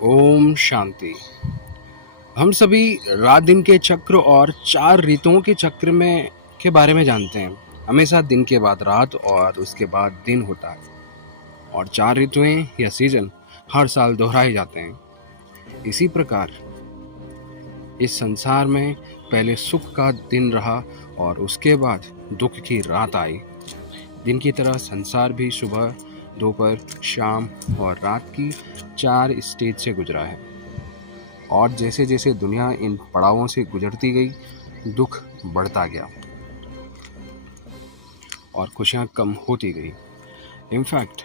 ओम शांति। हम सभी रात दिन के चक्र और 4 ऋतुओं के चक्र में के बारे में जानते हैं। हमेशा दिन के बाद रात और उसके बाद दिन होता है और 4 ऋतुएं या सीजन हर साल दोहराए जाते हैं। इसी प्रकार इस संसार में पहले सुख का दिन रहा और उसके बाद दुख की रात आई। दिन की तरह संसार भी सुबह, दोपहर, शाम और रात की 4 स्टेज से गुजरा है और जैसे जैसे दुनिया इन पड़ावों से गुजरती गई, दुख बढ़ता गया और खुशियाँ कम होती गई। इनफैक्ट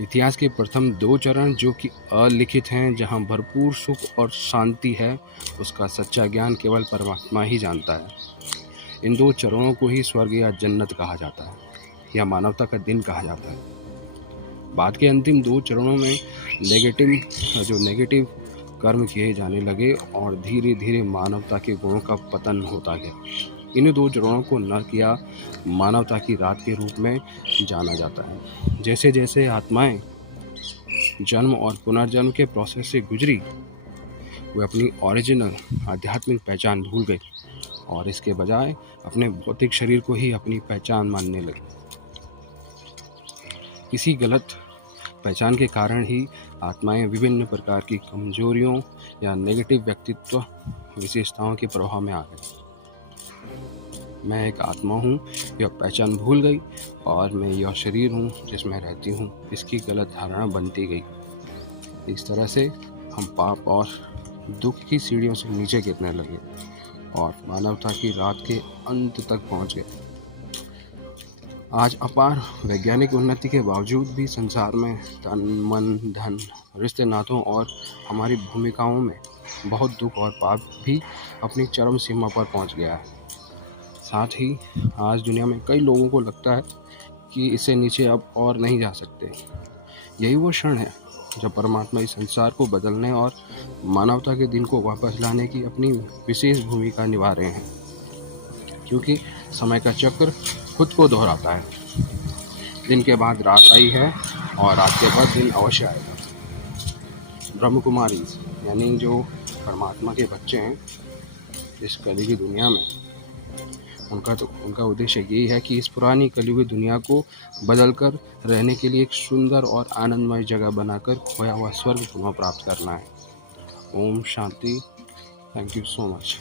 इतिहास के प्रथम 2 चरण जो कि अलिखित हैं, जहाँ भरपूर सुख और शांति है, उसका सच्चा ज्ञान केवल परमात्मा ही जानता है। इन 2 चरणों को ही स्वर्ग या जन्नत कहा जाता है या मानवता का दिन कहा जाता है। बाद के अंतिम 2 चरणों में नेगेटिव कर्म किए जाने लगे और धीरे धीरे मानवता के गुणों का पतन होता गया। इन 2 चरणों को नरक या मानवता की रात के रूप में जाना जाता है। जैसे जैसे आत्माएं जन्म और पुनर्जन्म के प्रोसेस से गुजरी, वे अपनी ओरिजिनल आध्यात्मिक पहचान भूल गई और इसके बजाय अपने भौतिक शरीर को ही अपनी पहचान मानने लगी। इसी गलत पहचान के कारण ही आत्माएं विभिन्न प्रकार की कमजोरियों या नेगेटिव व्यक्तित्व विशेषताओं के प्रभाव में आ गई। मैं एक आत्मा हूँ, यह पहचान भूल गई और मैं यह शरीर हूँ जिसमें रहती हूँ, इसकी गलत धारणा बनती गई। इस तरह से हम पाप और दुख की सीढ़ियों से नीचे गिरने लगे और मानवता की रात के अंत तक पहुँच गए। आज अपार वैज्ञानिक उन्नति के बावजूद भी संसार में तन, मन, धन, रिश्ते नातों और हमारी भूमिकाओं में बहुत दुख और पाप भी अपनी चरम सीमा पर पहुंच गया है। साथ ही आज दुनिया में कई लोगों को लगता है कि इससे नीचे अब और नहीं जा सकते। यही वो क्षण है जब परमात्मा इस संसार को बदलने और मानवता के दिन को वापस लाने की अपनी विशेष भूमिका निभा रहे हैं, क्योंकि समय का चक्र खुद को दोहराता है। दिन के बाद रात आई है और रात के बाद दिन अवश्य आएगा। ब्रह्म कुमारी यानी जो परमात्मा के बच्चे हैं इस कलयुगी दुनिया में, उनका उद्देश्य यही है कि इस पुरानी कलयुगी दुनिया को बदलकर रहने के लिए एक सुंदर और आनंदमय जगह बनाकर खोया हुआ स्वर्ग पुनः प्राप्त करना है। ओम शांति। Thank you so much.